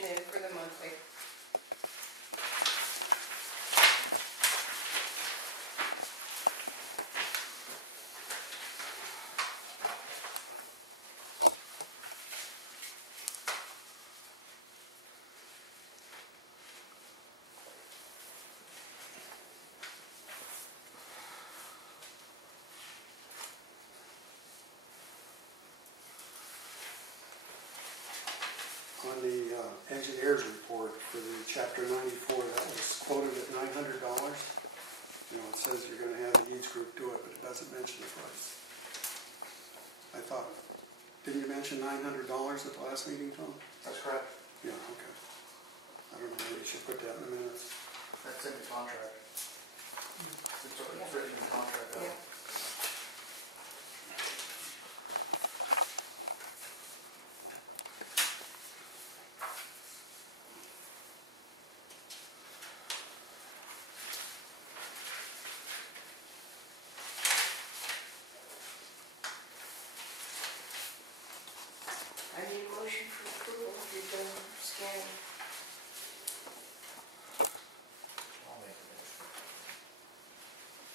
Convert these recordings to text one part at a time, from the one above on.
application in for the monthly. On the engineer's report for the Chapter 94, that was quoted at $900. You know, it says you're going to have the Eads Group do it, but it doesn't mention the price. I thought, didn't you mention $900 at the last meeting, Tom? That's correct. Yeah, okay. I don't know, maybe you should put that in the minutes. That's in the contract. It's written in the contract. Yeah. I need a motion for approval if you're done scanning. I'll make a motion.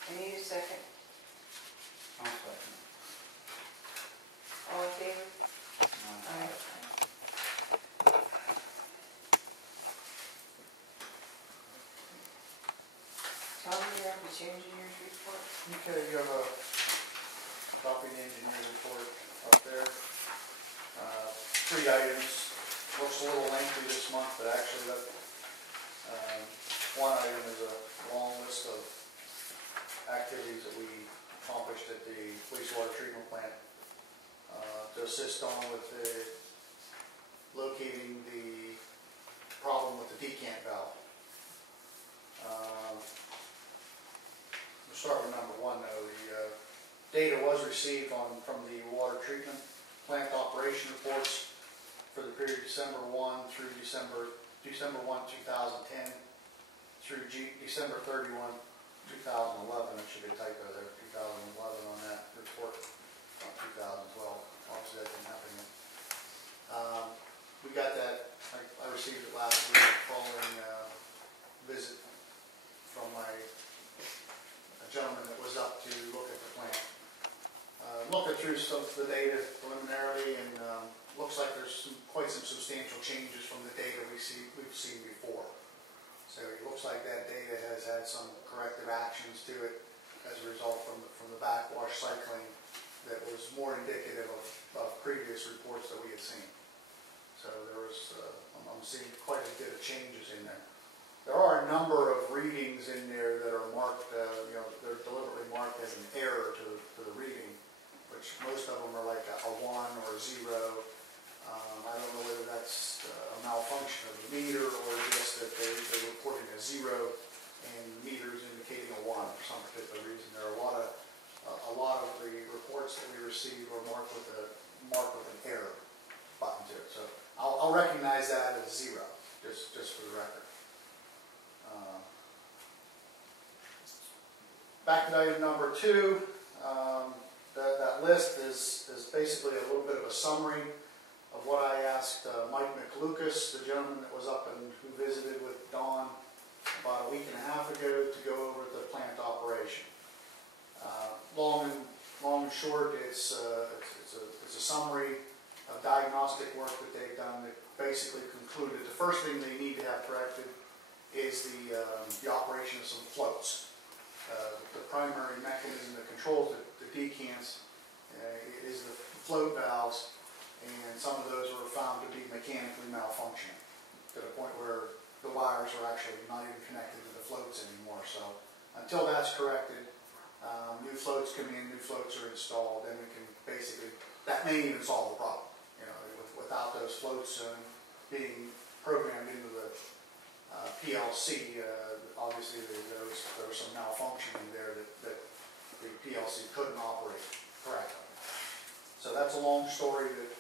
I need a second. I'll second. All in favor? Aye. Tell me you're up with your engineer's report. Okay, you have a copy of the engineer's report up there. 3 items. Looks a little lengthy this month, but actually that one item is a long list of activities that we accomplished at the wastewater treatment plant to assist on with locating the problem with the decant valve. We'll start with number 1 though. The data was received from the water treatment plant operation reports for the period December 1 through December 1, 2010 through December 31, 2011. There should be a typo there, 2011 on that report, not 2012. Obviously that didn't happen yet. We got that, I received it last week following a visit from a gentleman that was up to look at the plant. Looking through some of the data preliminarily, and looks like there's quite some substantial changes from the data we've seen before. So it looks like that data has had some corrective actions to it as a result from the backwash cycling that was more indicative of previous reports that we had seen. So there was, I'm seeing quite a bit of changes in there. There are a number of readings in there that are marked, you know, they're deliberately marked as an error to the reading, which most of them are like a 1 or a 0. I don't know whether that's a malfunction of the meter or just that they're reporting a 0 and the meter is indicating a 1 for some particular reason. There are a lot of the reports that we receive are marked with an error button to it. So I'll recognize that as 0, just for the record. Back to item number 2. That list is basically a little bit of a summary of what I asked Mike McLucas, the gentleman that was up and who visited with Dawn about a week and a half ago, to go over the plant operation. Long and short, it's a summary of diagnostic work that they've done that basically concluded the first thing they need to have corrected is the operation of some floats. The primary mechanism that controls the decants is the float valves, and some of those were found to be mechanically malfunctioning to the point where the wires are actually not even connected to the floats anymore. So until that's corrected, new floats come in, new floats are installed, and we can basically, that may even solve the problem. You know, without those floats being programmed into the PLC, obviously there was some malfunctioning there that the PLC couldn't operate correctly. So that's a long story that,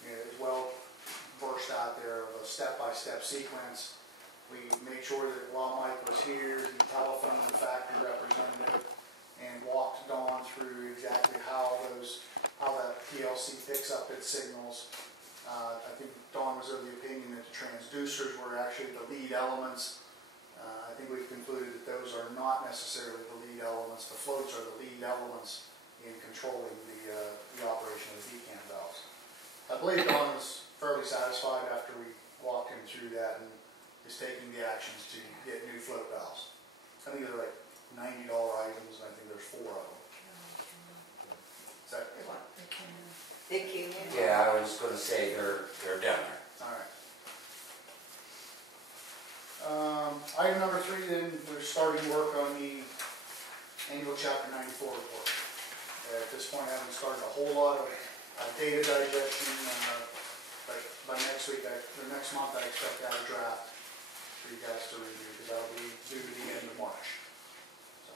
you know, is well versed out there of a step-by-step sequence. We made sure that while Mike was here, he telephoned the factory representative and walked Dawn through exactly how that PLC picks up its signals. I think Dawn was of the opinion that the transducers were actually the lead elements. I think we've concluded that those are not necessarily the lead elements. The floats are the lead elements in controlling the operation of the decant valves. I believe Dawn was fairly satisfied after we walked him through that and is taking the actions to get new float valves. I think they're like $90 items, and I think there's 4 of them. Is that They came in. Yeah, I was gonna say they're down there. all right? Item number 3, then, we're starting work on the annual Chapter 94 report. At this point, I haven't started a whole lot of data digestion, but by next week, or next month, I expect to have a draft for you guys to review, because that'll be due to the end of March. So,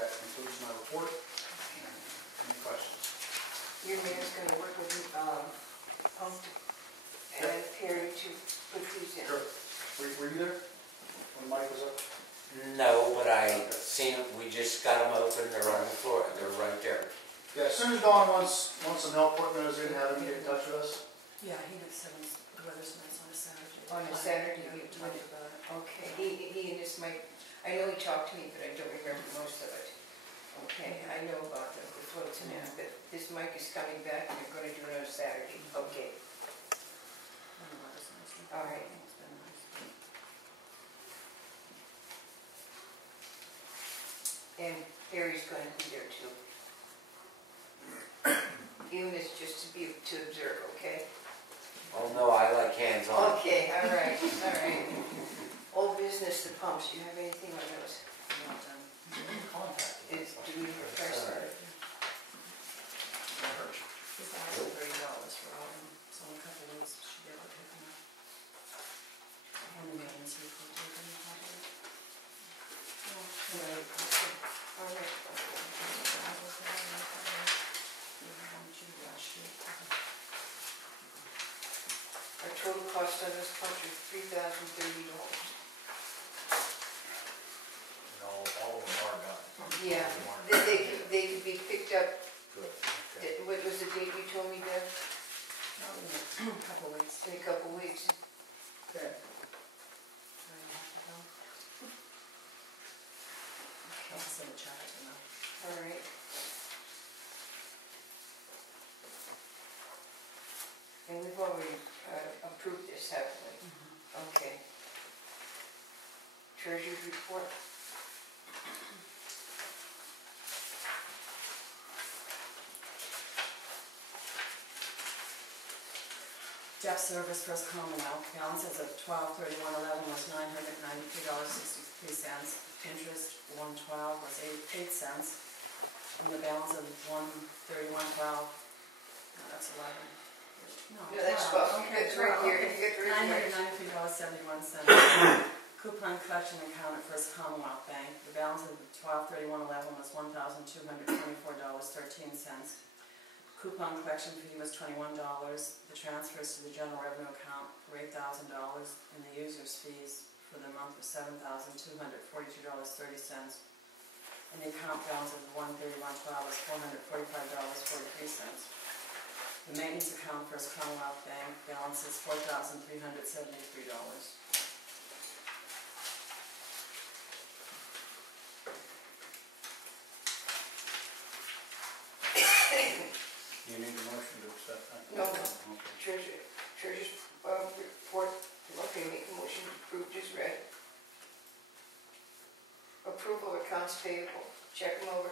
that concludes my report. Any questions? Your mayor's gonna work with, and Perry to put these in. Sure. Were you there when Mike was up? No, but I seen, we just got them open, they're on the floor, they're right there. Yeah, as soon as Dawn wants some help putting those in, have him get in touch with us. Yeah, he did send us the weather's nice on a Saturday. On a Saturday, Yeah, we you talked would- about it. Okay, he and this Mike, I know he talked to me, but I don't remember most of it. Okay, I know about the floats and that, but this Mike is coming back and they're gonna do it on a Saturday. Okay, And the weather's nice. all right. It's been nice. And Perry's going to be there too. Even if it's just to observe, okay? Oh, no, I like hands-on. Okay, all right, all right. Old business, the pumps, do you have anything on those? Not done. Do we refresh that? He's asking $30 for all of them, so in a couple of weeks, should be able to pick them up. And the maintenance report, do you have any copy of it? No. Right, okay, all right. Brad was there, and I thought, you want you to rush it. Our total cost on this pump is $3,030. All of them are done. Yeah, All of them are done. they could be picked up, Good, okay. what was the date you told me, Deb? Probably in a couple of weeks. In a couple weeks. Good. Where you have to go. I'll send a check to them. All right. And we've already approved this, haven't we? Okay. Treasurer's report. Debt service for his Commonwealth, balances of 12/31/11 was $993.63. Interest 112 was 8 cents. And the balance of 131/12, no, that's 11. No, that's 12. Okay, It's right here. okay. It's right here. $993.71. Coupon collection account at First Commonwealth Bank, the balance of 12/31/11 was $1,224.13. Coupon collection fee was $21. The transfers to the general revenue account were $8,000, and the user's fees for the month was $7,242.30. And the account balance of 1/31/12 was $445.43. The maintenance account for First Commonwealth Bank balance is $4,373. You need a motion to accept that? No. Okay. Treasurer's report, okay, make a motion to approve, just read. Approval of accounts payable, check them over.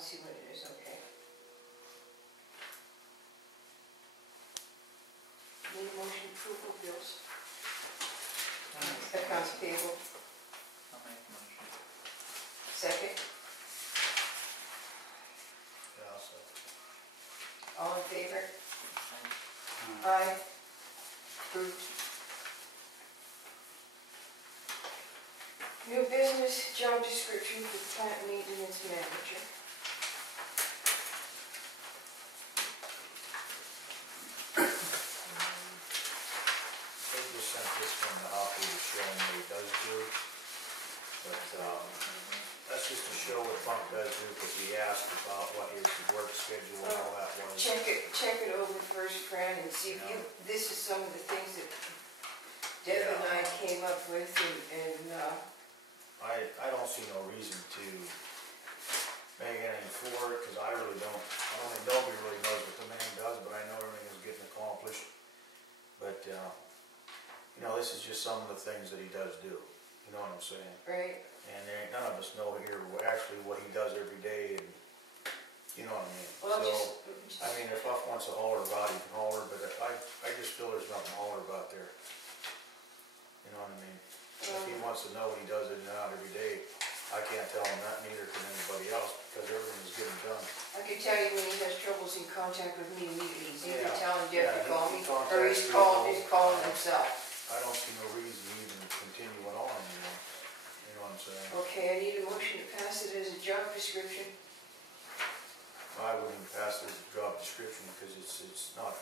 see what it is, okay. Need a motion to approve of bills? Accounts payable, I'll make the motion. second. Yeah, I'll second. All in favor? Aye. Approved. New business job description for plant maintenance manager. They just sent this from the Hoppy to show him what he does do. But, that's just to show what Funk does do, because he asked about what his work schedule and all that was. Check it over first, Fran, and see if you, this is some of the things that Deb and I came up with, and I don't see no reason to make anything for it, because I really don't, I don't think nobody really knows what the man does, but I know everything is getting accomplished. But, you know, this is just some of the things that he does do, you know what I'm saying? right, And there ain't none of us know here actually what he does every day, and, you know what I mean? well, So, just, I mean, if Huff wants to holler about it, he can holler, but I just feel there's nothing to holler about there. You know what I mean? If he wants to know what he does in and out every day, I can't tell him that, neither can anybody else, because everything is getting done. I can tell you when he has troubles in contact with me immediately, he's either Yeah. telling Deb Yeah, to he- call he me, or contacts he's people. calling himself. I don't see no reason to even continue it on anymore, you know what I'm saying? Okay, I need a motion to pass it as a job description. I wouldn't pass it as a job description, because it's not,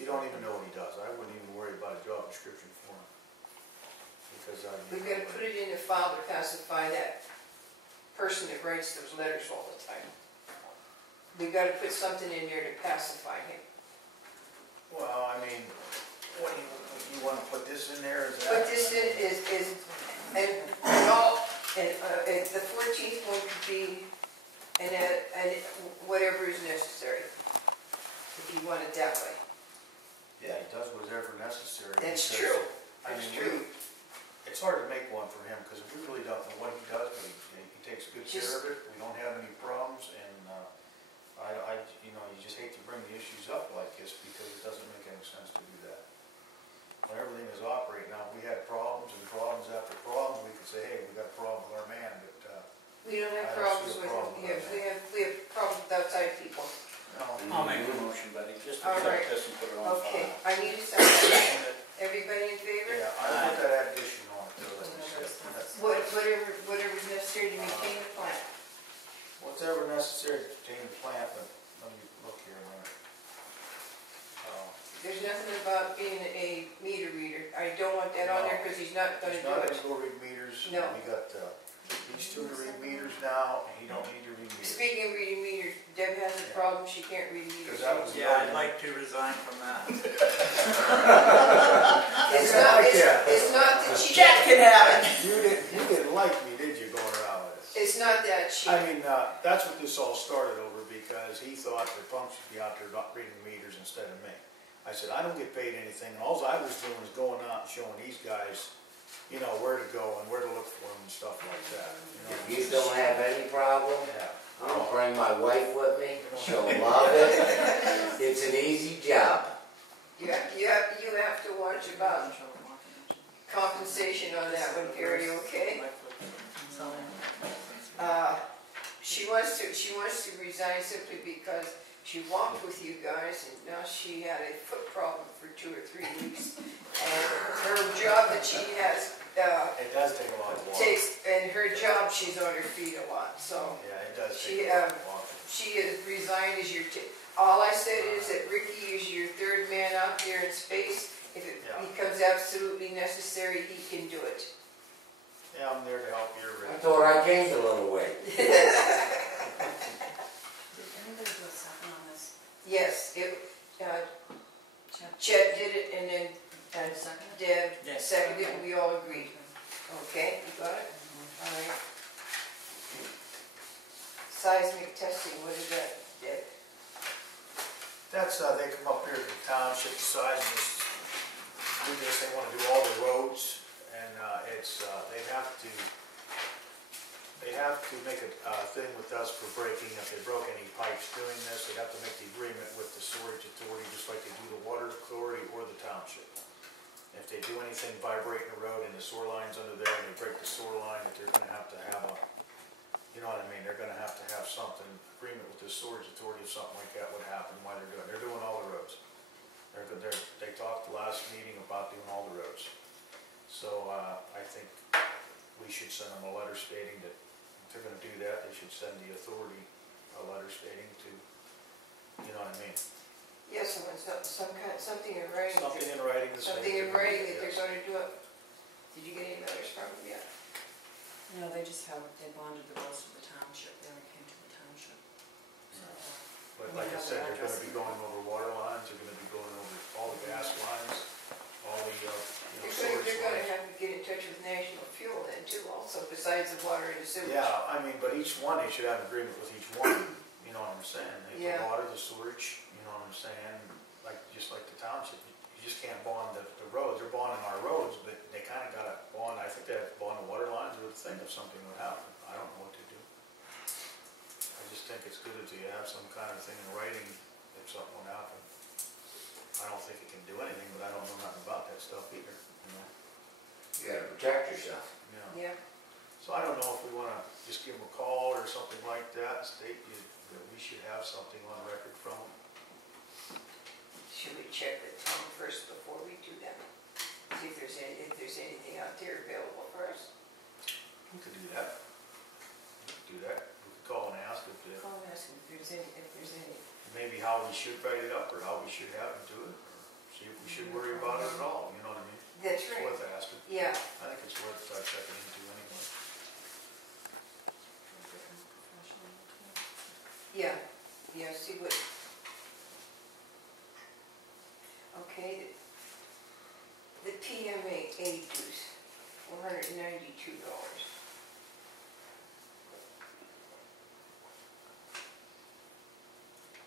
you don't even know what he does. I wouldn't even worry about a job description for him. Because I. We've got to put it in a file to pacify that person that writes those letters all the time. We've got to put something in there to pacify him. Well, I mean, what do you want to put this in there? Is that? But this is, and all, and the 14th one could be, and whatever is necessary, if you want it that way. Yeah, he does whatever necessary. That's because, true, I that's mean, true. it's hard to make one for him, because we really don't know what he does, but he takes good care Just- of it. We don't have any problems, and, you know, you just hate to bring the issues up like this, because it doesn't make any sense to do that. When everything is operating now, if we had problems and problems after problems, we could say, hey, we got a problem with our man, but, We don't have I don't problems see a with problem him, with we have problems with outside people. no. I'll make a motion, Betty, just All right. accept this and put it on Okay, file. I need a second. Everybody in favor? Yeah, I put that addition on it, though, like you said. Whatever's necessary to maintain the plant. Whatever necessary to contain the plant, but let me look here a minute. There's nothing about being a meter reader. I don't want that on there because he's not gonna He's do not it. gonna go read meters. No. We got, these two to read meters now, and he don't need to read meters. Speaking of reading meters, Deb has a problem, she can't read meters. Because that was. Yeah, I'd like to resign from that. It's not that she. Jack can have it. You didn't like me, did you, going around with this? It's not that she, I mean, that's what this all started over, because he thought that Funk should be out there not reading meters instead of me. I said, I don't get paid anything, and all I was doing was going out and showing these guys, you know, where to go and where to look for them and stuff like that. If you don't have any problem, Yeah. I'll bring my wife with me, she'll love it. It's an easy job. you have to watch about compensation on that one, Gary, okay? She wants to resign simply because she walked with you guys and now she had a foot problem for 2 or 3 weeks. And her job that she has, It does take a lot of walking. and her job, she's on her feet a lot, so Yeah, it does She, take a lot of walking. she has resigned as your, all I said is that Ricky is your third man out there in space. If it Yeah. becomes absolutely necessary, he can do it. Yeah, I'm there to help you, I Rick. thought I gained a little weight. Did anybody do a second on this? Yes, Check. Chet did it and then Second? Deb Yes. seconded, and we all agreed. Okay, you got it? All right. Seismic testing, what is that, Deb? That's, they come up here to the township side and just do this, they wanna do all the roads, and, they they have to make a thing with us for breaking, if they broke any pipes doing this, they'd have to make the agreement with the sewerage authority, just like they do the water authority or the township. If they do anything vibrating the road and the sewer line's under there and they break the sewer line, that they're gonna have to have a, you know what I mean, they're gonna have to have something, agreement with the sewerage authority if something like that would happen while they're doing all the roads. They talked the last meeting about doing all the roads. So, I think we should send them a letter stating that if they're gonna do that, they should send the authority a letter stating to, you know what I mean? Yes, something in writing. Something in writing to say. Something in writing that they're Yes. gonna do it. Did you get any letters from them yet? No, they just have, they bonded the roads to the township, they only came to the township. So, But like I said, they're gonna be going over water lines, they're gonna be going over all the gas lines, all the, storage They're gonna lines. have to get in touch with National Fuel then too also, besides the water and the sewage. Yeah, I mean, but each one, they should have an agreement with each one, you know what I'm saying? Yeah. The water, the sewage, you know what I'm saying, just like the township, you just can't bond the roads, they're bonding our roads, but they kinda gotta bond, I think they have to bond the water lines with the thing if something would happen, I don't know what to do. I just think it's good if you have some kind of thing in writing if something would happen. I don't think it can do anything, but I don't know nothing about that stuff either, you know? You gotta protect yourself. Yeah, So I don't know if we wanna just give them a call or something like that, state that we should have something on record from them. should we check with Tom first before we do that? See if there's anything out there available for us? We could do that. We could do that. We could call and ask if, Call and ask if there's any. maybe how we should write it up or how we should have them do it, or see if we should worry about it at all, you know what I mean? That's It's right. worth asking. Yeah, I think it's worth checking into anyway. yeah, see what. Okay, the PMA aid dues, $492.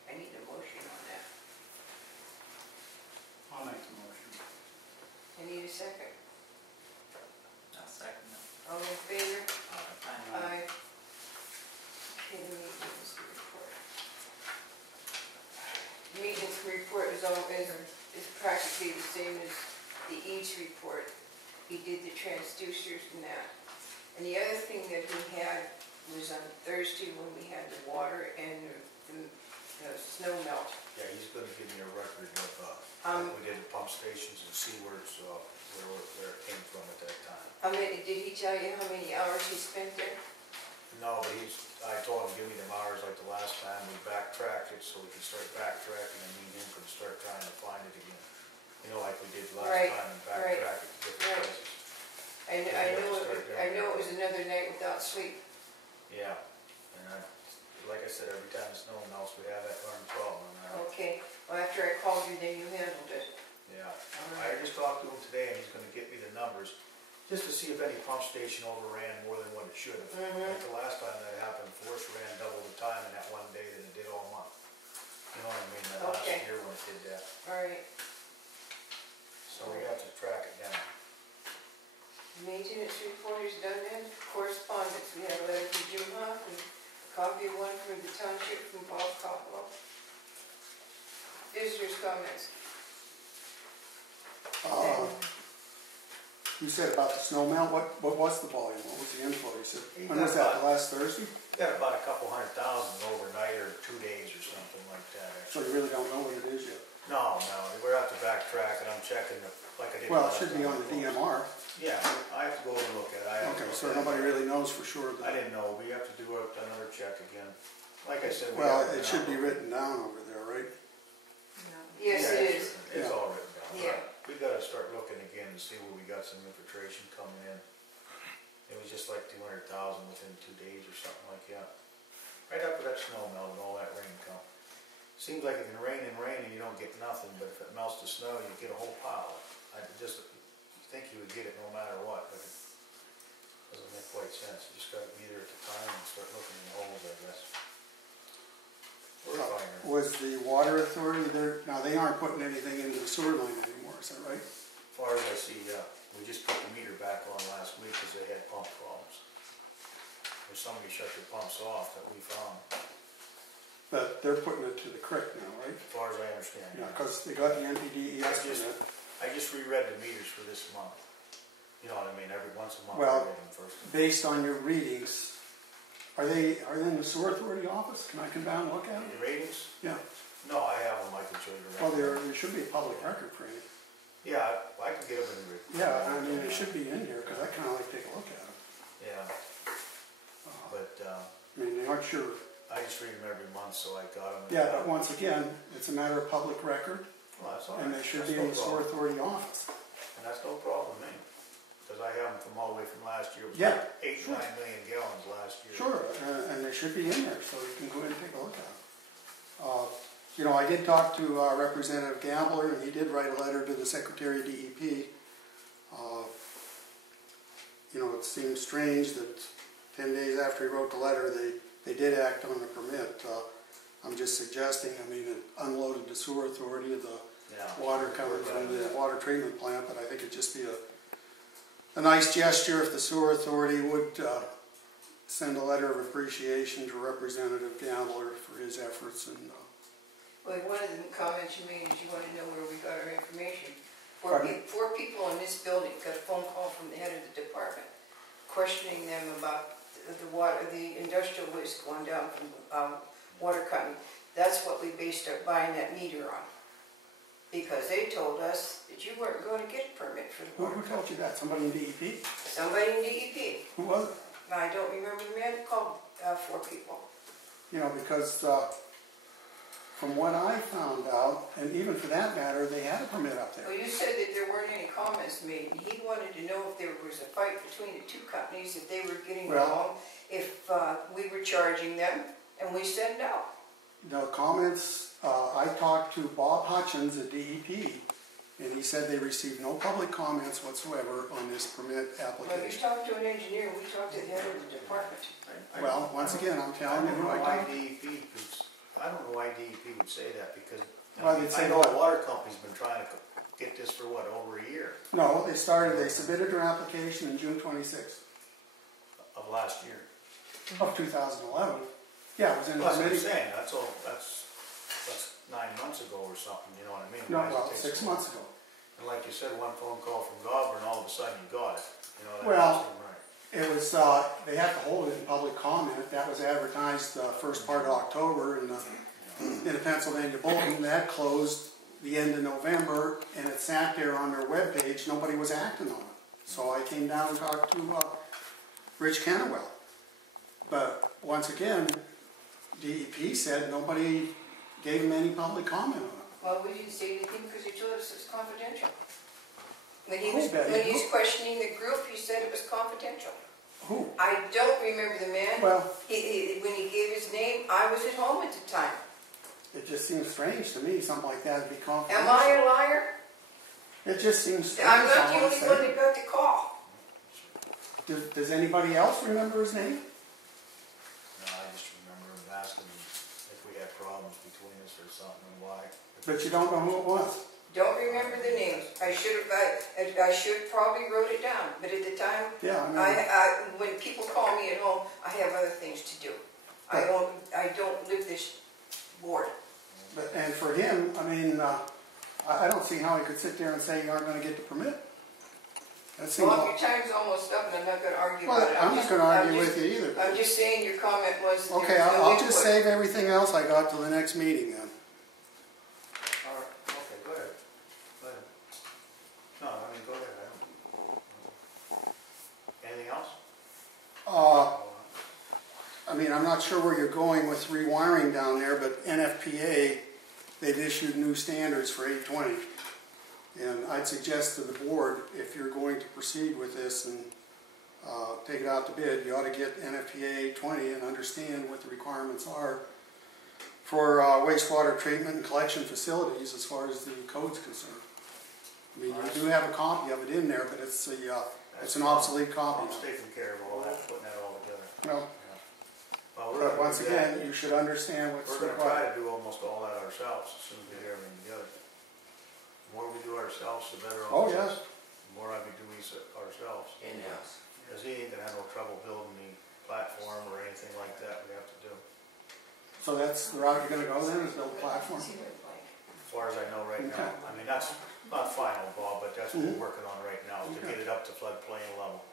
I need a motion on that. I'll make the motion. I need a second. I'll second it. All in favor? Aye. Aye. Okay, the maintenance report. The maintenance report is practically the same as the Eads report. He did the transducers and that. And the other thing that he had was on Thursday when we had the water and the snow melt. Yeah, he's gonna give me a record of, Um, like we did the pump stations and Seawards, where it came from at that time. Did he tell you how many hours he spent there? No, but I told him, give me them hours like the last time, we backtracked it, so we can start backtracking, and me and him can start trying to find it again. You know, like we did last Right, time, and right, backtrack it to different right. places. I know it was another night without sleep. Yeah, and like I said, every time the snow melts, we have that darn problem now. Okay, well, after I called you, then you handled it. Yeah, All I right. just talked to him today, and he's gonna get me the numbers, just to see if any pump station overran more than what it should have. Mhm. Like the last time that happened, Force ran double the time in that one day than it did all month. You know what I mean, that last Okay. year when it did that. All right, So we have to track it down. maintenance report is done then. Correspondence, we have a letter from Jim Huff and a copy of one for the township from Bob Coppola. Visitors' comments. You said about the snow melt, what was the volume, what was the inflow, you said, He when was got that, last Thursday? Got about a couple 100,000 overnight or 2 days or something like that. So you really don't know what it is yet? No, we're have to backtrack and I'm checking like I did. Well, it last should be time. on the DMR. Yeah, I have to go over and look at it. I have to Okay, look so at it. nobody really knows for sure. I didn't know, we have to do another check again. Like I said. Well, it should be written down over there, right? Yes, Yeah, it is. It's Yeah. all written down. Yeah. We gotta start looking again and see where we got some infiltration coming in. It was just like 200,000 within 2 days or something like that. Right after that snow melt and all that rain come. Seems like it can rain and you don't get nothing, but if it melts the snow, you get a whole pile. You think you would get it no matter what, but it doesn't make quite sense. You just gotta be there at the time and start looking in the holes, I guess. We're fine. Was the water authority there, now they aren't putting anything into the sewer line anymore, is that right? As far as I see, yeah. We just put the meter back on last week because they had pump problems. if somebody shut their pumps off that we found, But they're putting it to the creek now, right? as far as I understand. Yeah, because they got the NPDES permit. I just reread the meters for this month. You know what I mean, every once a month Well, I read them first. Based on your readings, are they in the sewer authority office? Can I come down and look at them? The ratings? Yeah. No, I have them, I can show you the Well, ratings. there should be a public record for any. Yeah, I can get them in the. Yeah, I mean, they should be in here, because I kind of like to take a look at them. Yeah, but, I mean, they aren't sure. I just read them every month, so I got them. Yeah, but once again, it's a matter of public record, Well, that's all right. and they should That's be no in the sewer problem. authority office. And that's no problem with me, because I have them from all the way from last year. It was Yeah, like 8, sure. 9 million gallons last year. Sure, and they should be in there, so you can go ahead and take a look at them. You know, I did talk to Representative Gambler, and he did write a letter to the Secretary of DEP. You know, it seems strange that 10 days after he wrote the letter, they did act on the permit. I'm just suggesting, I mean, it unloaded the sewer authority of the Yeah. water coming from the water treatment plant, but I think it'd just be a nice gesture if the sewer authority would send a letter of appreciation to Representative Gambler for his efforts. And Well, one of the comments you made is you want to know where we got our information. Pardon? Four people in this building got a phone call from the head of the department questioning them about the industrial waste going down from water company. That's what we based our buying that meter on. Because they told us that you weren't going to get a permit for the water who company. told you that? Somebody in DEP? Somebody in DEP. Who was it? I don't remember the man who called 4 people. You know, because from what I found out, and even for that matter, they had a permit up Well, there. you said that there weren't any comments made, and he wanted to know if there was a fight between the two companies, if they were getting Well- along, if we were charging them, and we said no. The comments, I talked to Bob Hutchins at DEP, and he said they received no public comments whatsoever on this permit Well, you application. talked to an engineer, we talked to the head of the department. Well, once again, I'm I telling you don't who know I why talked to. I don't know why DEP would say that, because Well, they'd say I know what? the water company's been trying to get this for what, over a year No, they submitted their application in June 26th of last year. of 2011. Yeah, it was in the That's what I'm committee. saying, that's 9 months ago or something, you know what I mean? No, Why does it well, take 6 so months long? ago. And like you said, one phone call from Gobber and all of a sudden you got it, you know, that Well, doesn't seem right. It was, they had to hold it in public comment. That was advertised the first part of October in the Pennsylvania Bulletin. That closed the end of November, and it sat there on their webpage. Nobody was acting on it. So I came down and talked to Rich Kennewell. But once again, DEP said nobody gave him any public comment on it. Well, we didn't say anything because he told us it was confidential. When Who, Betty? when he was questioning the group, he said it was confidential. Who? I don't remember the man. Well, When he gave his name, I was at home at the time. it just seems strange to me, something like that would be confidential. Am I a liar? It just seems strange. I'm not all the I'm only saying. one that got the call. Does anybody else remember his name? No, I just remember him asking if we had problems between us or something and why. But you don't know who it was. Don't remember the names. I should probably wrote it down, but at the time, Yeah, I mean, when people call me at home, I have other things to do. I don't live this board. and for him, I mean, I don't see how he could sit there and say you aren't going to get the permit. That seems Well, like, your time's almost up, and I'm not going to argue well, about it. I'm not going to argue with you either. I'm just saying your comment was. Okay, there was no I'll just input. save everything else I got till the next meeting then. All right, okay, go ahead. Go ahead. No, I mean, go ahead. Anything else? I mean, I'm not sure where you're going with rewiring down there, but NFPA, they've issued new standards for 820. And I'd suggest to the board, if you're going to proceed with this and take it out to bid, you ought to get NFPA 820 and understand what the requirements are for wastewater treatment and collection facilities as far as the code's concerned. I mean, you do have a copy of it in there, but it's an obsolete copy. I'm taking care of all that, putting that all together. Well, Well, we're but gonna once do that. again, you should understand what's We're gonna try required. to do almost all that ourselves as soon as we get everything together. The more we do ourselves, the better. Oh, off it yes. is. The more I be doing ourselves. In-house. Because he ain't gonna have no trouble building the platform or anything like that we have to do. So that's the route you're gonna go then, is build a platform? See what it's like. As far as I know right now, Okay. I mean, that's not final, Bob, but that's what Mhm. we're working on right now, to Okay. get it up to floodplain level.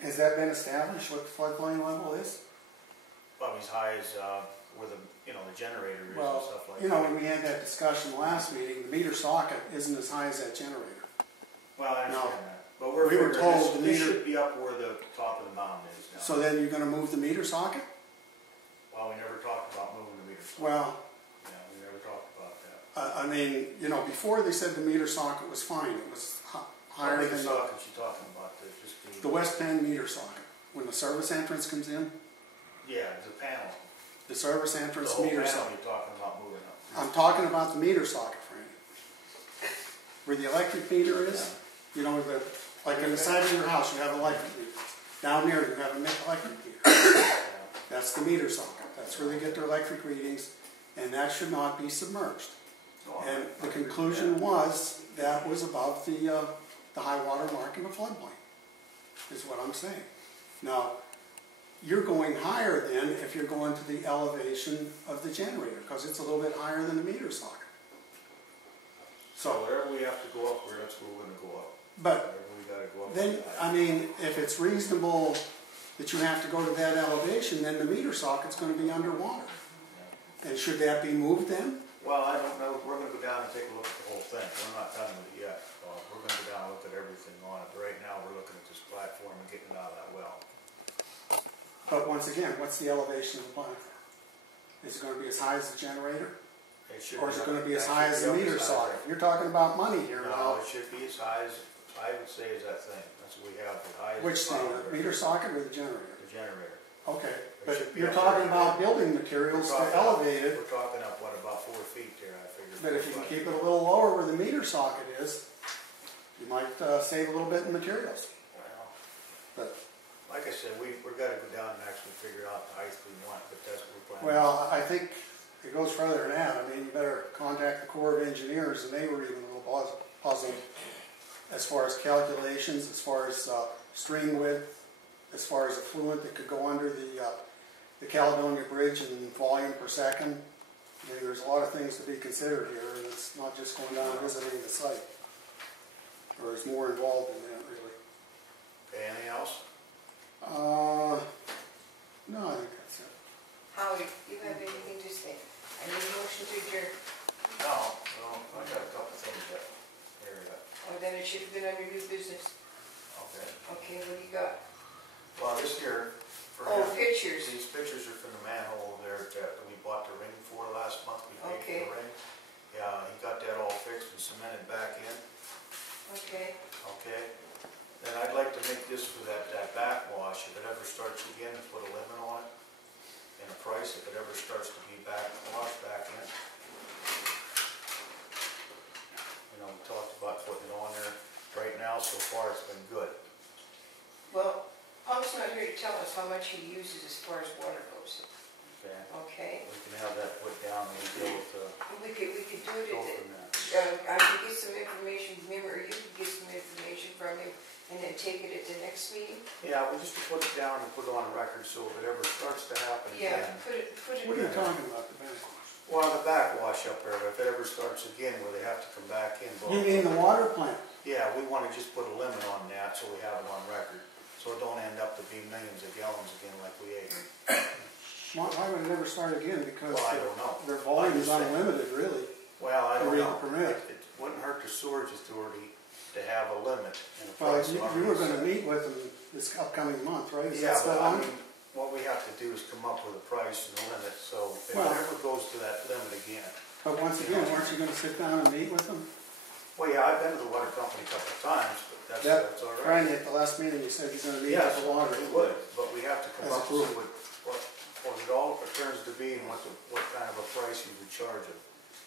Has that been established, what the floodplain level is? Probably as high as, where the, you know, the generator is and Well, stuff like you know, that. when we had that discussion last meeting, the meter socket isn't as high as that generator. Well, I No. understand that, but we're We were figuring told this, the this meter- should be up where the top of the mountain is now. So then you're gonna move the meter socket? Well, we never talked about moving the meter socket. Well, Yeah, we never talked about that. I mean, you know, before they said the meter socket was fine, it was higher What meter than socket you talking about, just the West Penn meter socket. When the service entrance comes in, yeah, the panel. the service The entrance whole meter panel socket. you're talking about moving up. I'm talking about the meter socket, Franny. Where the electric meter is, you know, like in the side of your house, you have an electric meter. Down there, you have an electric meter. Yeah. That's the meter socket. That's where they get their electric readings, and that should not be submerged. Oh, And I the agree with conclusion was that was above the high water mark in the floodplain, is what I'm saying. Now, you're going higher then if you're going to the elevation of the generator, because it's a little bit higher than the meter socket. So So, wherever we have to go up, that's where we're gonna go up. but Wherever we gotta go up. then, to that. I mean, if it's reasonable that you have to go to that elevation, then the meter socket's gonna be underwater. Yeah. And should that be moved then? Well, I don't know, we're gonna go down and take a look at the whole thing, we're not done with it yet. We're gonna go down and look at everything on it, but right now, we're looking at this platform and getting it out of that well. But once again, what's the elevation of the platform? Is it gonna be as high as the generator? It should Or is it gonna be as that high should as be the up meter as high socket? as You're talking about money here that. No, now. it should be as high as, I would say is that thing, that's what we have, the highest. Which thing, power, the meter socket or the generator? The generator. Okay, should but be you're up talking there. about building materials to elevate it, We're talking up, what, about 4 feet there, I figured. but if you can keep it a little lower where the meter socket is, you might save a little bit in materials. Well, But, like I said, we've gotta go down and actually figure out the height we want, but that's what we're planning. well, I think it goes further than that. I mean, you better contact the Corps of Engineers, and they were even a little puzzled as far as calculations, as far as stream width, as far as effluent that could go under the Caledonia Bridge and volume per second. I mean, there's a lot of things to be considered here, and it's not just going down and visiting the site. Or it's more involved in that, really. Okay, anything else? No, I think that's it. Howie, you have anything to say? I need a motion to adjourn. No, I got a couple things that, here, Oh, then it should have been under new business. okay. Okay, what do you got? Well, this here, for Oh, him, pictures. these pictures are from the manhole there that we bought the ring for last month, we paid Okay. for the ring. Yeah, he got that all fixed and cemented back in, Okay. okay? Then I'd like to make this for that backwash, if it ever starts again, put a limit on it, and a price if it ever starts to be washed back in. You know, we talked about putting it on there, right now, so far, it's been good. Well, Punk's not here to tell us how much he uses as far as water goes. Okay, Okay? we can have that put down and we'll go with, We could do it go at from there. I could get some information from him, or you could get some information from him, and then take it at the next meeting. Yeah, we just put it down and put it on record, so if it ever starts to happen Yeah, again. put it. What are you talking about, the backwash? Well, the backwash up there, if it ever starts again where they have to come back in. You mean the water plant? Yeah, we wanna just put a limit on that, so we have it on record, so it don't end up to be millions of gallons again like we ate. Why would it never start again? Because Well, I don't know. their volume is I understand. unlimited, really. Well, I don't Or know. even permit. It wouldn't hurt the sewerage authority to have a limit and a Well, price. you were gonna meet with them this upcoming month, right? Is Yeah, that still but I on? mean, what we have to do is come up with a price and a limit, so if it Well- ever goes to that limit again. But once again, weren't you gonna sit down and meet with them? Well, yeah, I've been to the water company a couple of times, but that's all right. Friday at the last meeting, you said you're gonna meet Yes, with the water. we would, but we have to come As a up with group. what it all turns to be and what kind of a price you would charge them.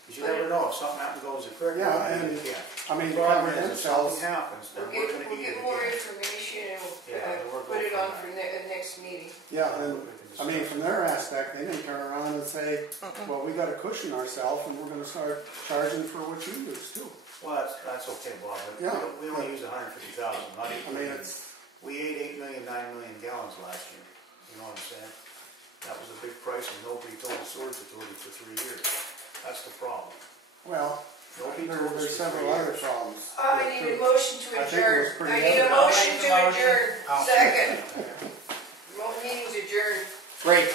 Because you never know, if something happens, goes to quick, Yeah, maybe and- you can't. I mean, The to problem cover is, if themselves, something happens, then we're gonna We'll eat get it more again. information and Yeah, we'll we'll go put it from on there. for the next meeting. yeah, We and, can I mean, discuss. from their aspect, they didn't turn around and say, well, we gotta cushion ourselves and we're gonna start charging for what you use too. Well, that's okay, Bob, but Yeah. we only use 150,000, not 8 I mean, million. it's, We ate 8 million, 9 million gallons last year. you know what I'm saying? That was a big price and nobody told the sewage authority for 3 years. That's the problem. Well, Nobody told us there's for 3 several other years. problems. I need a motion to I think it was adjourn. pretty I need a evident. motion to I'll make the motion. adjourn. I'll Second. Meeting's adjourned. Great.